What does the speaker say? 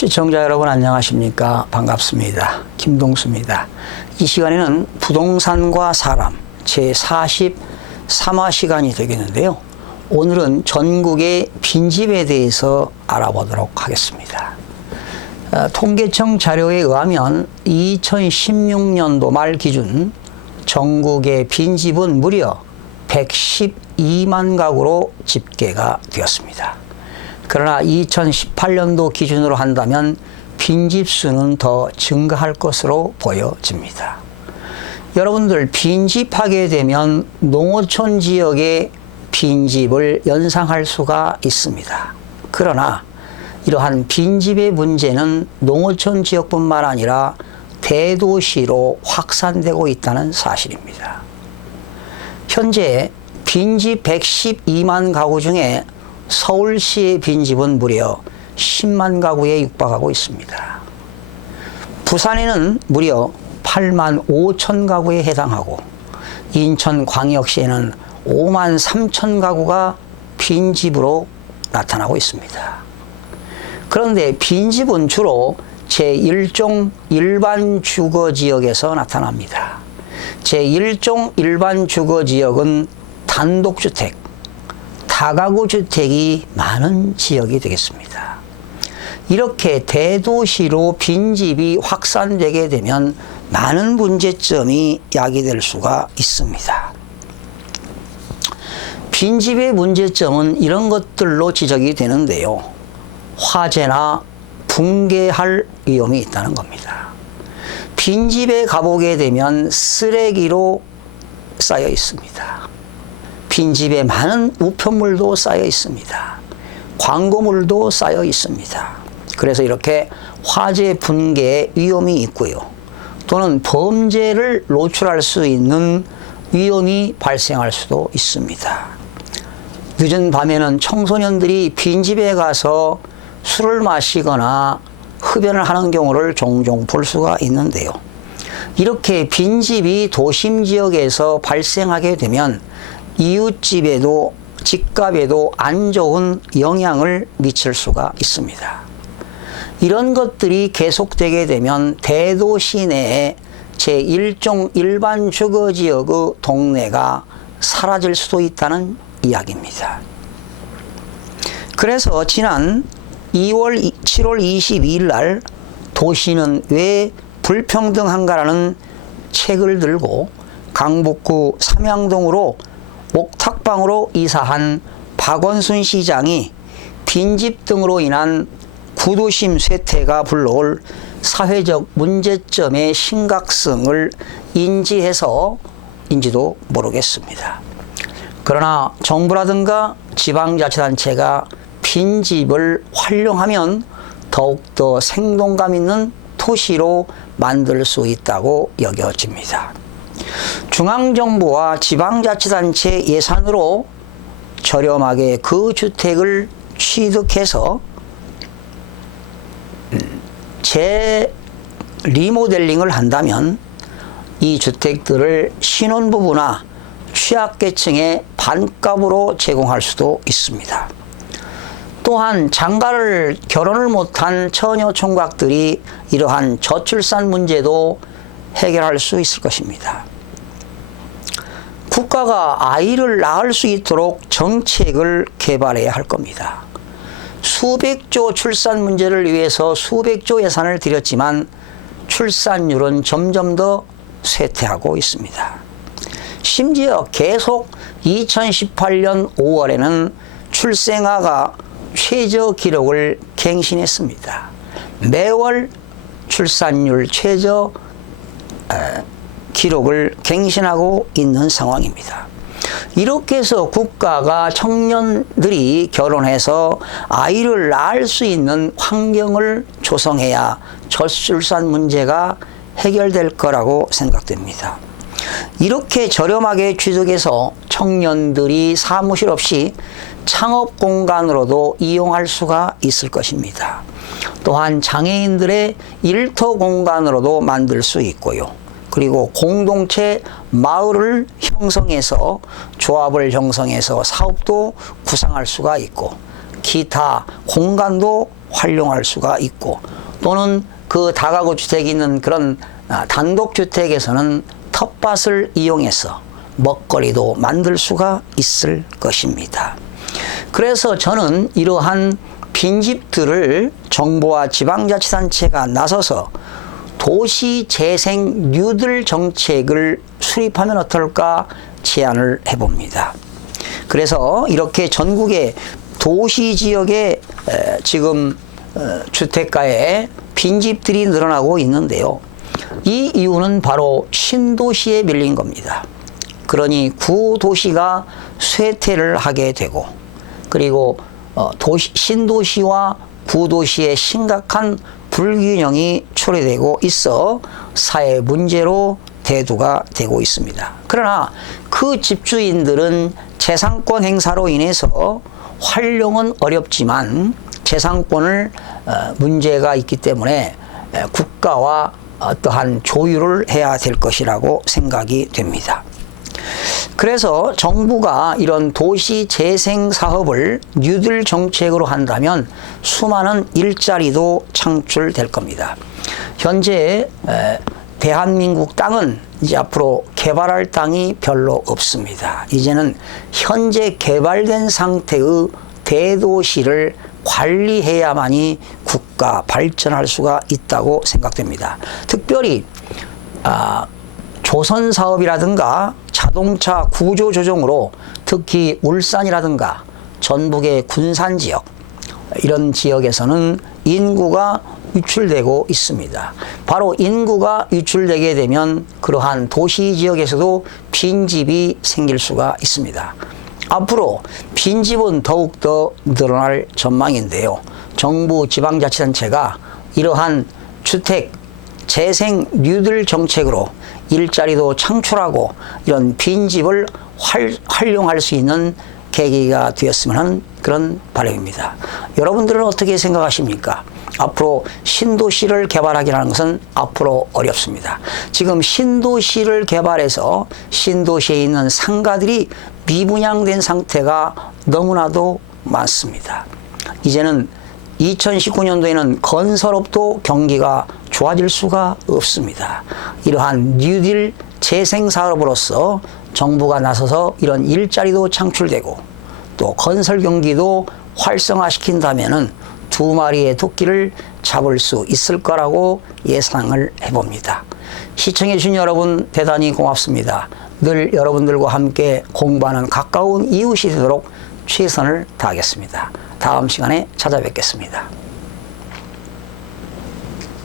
시청자 여러분 안녕하십니까? 반갑습니다. 김동수입니다. 이 시간에는 부동산과 사람 제43화 시간이 되겠는데요. 오늘은 전국의 빈집에 대해서 알아보도록 하겠습니다. 통계청 자료에 의하면 2016년도 말 기준 전국의 빈집은 무려 112만 가구로 집계가 되었습니다. 그러나 2018년도 기준으로 한다면 빈집 수는 더 증가할 것으로 보여집니다. 여러분들 빈집하게 되면 농어촌 지역의 빈집을 연상할 수가 있습니다. 그러나 이러한 빈집의 문제는 농어촌 지역뿐만 아니라 대도시로 확산되고 있다는 사실입니다. 현재 빈집 112만 가구 중에 서울시의 빈집은 무려 10만 가구에 육박하고 있습니다. 부산에는 무려 8만 5천 가구에 해당하고 인천광역시에는 5만 3천 가구가 빈집으로 나타나고 있습니다. 그런데 빈집은 주로 제1종 일반 주거지역에서 나타납니다. 제1종 일반 주거지역은 단독주택, 다가구 주택이 많은 지역이 되겠습니다. 이렇게 대도시로 빈집이 확산되게 되면 많은 문제점이 야기될 수가 있습니다. 빈집의 문제점은 이런 것들로 지적이 되는데요. 화재나 붕괴할 위험이 있다는 겁니다. 빈집에 가보게 되면 쓰레기로 쌓여 있습니다. 빈집에 많은 우편물도 쌓여 있습니다. 광고물도 쌓여 있습니다. 그래서 이렇게 화재 붕괴의 위험이 있고요. 또는 범죄를 노출할 수 있는 위험이 발생할 수도 있습니다. 늦은 밤에는 청소년들이 빈집에 가서 술을 마시거나 흡연을 하는 경우를 종종 볼 수가 있는데요. 이렇게 빈집이 도심 지역에서 발생하게 되면 이웃집에도 집값에도 안 좋은 영향을 미칠 수가 있습니다. 이런 것들이 계속되게 되면 대도시 내에 제1종 일반 주거지역의 동네가 사라질 수도 있다는 이야기입니다. 그래서 지난 7월 22일 날 도시는 왜 불평등한가라는 책을 들고 강북구 삼양동으로 옥탑방으로 이사한 박원순 시장이 빈집 등으로 인한 구도심 쇠퇴가 불러올 사회적 문제점의 심각성을 인지해서인지도 모르겠습니다. 그러나 정부라든가 지방자치단체가 빈집을 활용하면 더욱더 생동감 있는 도시로 만들 수 있다고 여겨집니다. 중앙정부와 지방자치단체 예산으로 저렴하게 그 주택을 취득해서 리모델링을 한다면 이 주택들을 신혼부부나 취약계층에 반값으로 제공할 수도 있습니다. 또한 장가를 결혼을 못한 처녀 총각들이 이러한 저출산 문제도 해결할 수 있을 것입니다. 국가가 아이를 낳을 수 있도록 정책을 개발해야 할 겁니다. 수백조 출산 문제를 위해서 수백조 예산을 들였지만 출산율은 점점 더 쇠퇴하고 있습니다. 심지어 계속 2018년 5월에는 출생아가 최저 기록을 갱신했습니다. 매월 출산율 최저 기록을 갱신하고 있는 상황입니다. 이렇게 해서 국가가 청년들이 결혼해서 아이를 낳을 수 있는 환경을 조성해야 저출산 문제가 해결될 거라고 생각됩니다. 이렇게 저렴하게 취득해서 청년들이 사무실 없이 창업 공간으로도 이용할 수가 있을 것입니다. 또한 장애인들의 일터 공간으로도 만들 수 있고요. 그리고 공동체 마을을 형성해서 조합을 형성해서 사업도 구상할 수가 있고 기타 공간도 활용할 수가 있고, 또는 그 다가구 주택이 있는 그런 단독주택에서는 텃밭을 이용해서 먹거리도 만들 수가 있을 것입니다. 그래서 저는 이러한 빈집들을 정부와 지방자치단체가 나서서 도시재생 뉴딜 정책을 수립하면 어떨까 제안을 해봅니다. 그래서 이렇게 전국의 도시지역에 지금 주택가에 빈집들이 늘어나고 있는데요. 이 이유는 바로 신도시에 밀린 겁니다. 그러니 구도시가 쇠퇴를 하게 되고, 그리고 신도시와 구도시의 심각한 불균형이 초래되고 있어 사회 문제로 대두가 되고 있습니다. 그러나 그 집주인들은 재산권 행사로 인해서 활용은 어렵지만 재산권을 문제가 있기 때문에 국가와 어떠한 조율을 해야 될 것이라고 생각이 됩니다. 그래서 정부가 이런 도시 재생 사업을 뉴딜 정책으로 한다면 수많은 일자리도 창출될 겁니다. 현재 대한민국 땅은 이제 앞으로 개발할 땅이 별로 없습니다. 이제는 현재 개발된 상태의 대도시를 관리해야만이 국가 발전할 수가 있다고 생각됩니다. 특별히 조선 사업이라든가 자동차 구조 조정으로 특히 울산이라든가 전북의 군산 지역, 이런 지역에서는 인구가 유출되고 있습니다. 바로 인구가 유출되게 되면 그러한 도시 지역에서도 빈집이 생길 수가 있습니다. 앞으로 빈집은 더욱더 늘어날 전망인데요. 정부 지방자치단체가 이러한 주택 재생 뉴딜 정책으로 일자리도 창출하고 이런 빈집을 활용할 수 있는 계기가 되었으면 하는 그런 바람입니다. 여러분들은 어떻게 생각하십니까? 앞으로 신도시를 개발하기라는 것은 앞으로 어렵습니다. 지금 신도시를 개발해서 신도시에 있는 상가들이 미분양된 상태가 너무나도 많습니다. 이제는 2019년도에는 건설업도 경기가 좋아질 수가 없습니다. 이러한 뉴딜 재생사업으로서 정부가 나서서 이런 일자리도 창출되고 또 건설 경기도 활성화시킨다면은 두 마리의 토끼를 잡을 수 있을 거라고 예상을 해봅니다. 시청해 주신 여러분 대단히 고맙습니다. 늘 여러분들과 함께 공부하는 가까운 이웃이 되도록 최선을 다하겠습니다. 다음 시간에 찾아뵙겠습니다.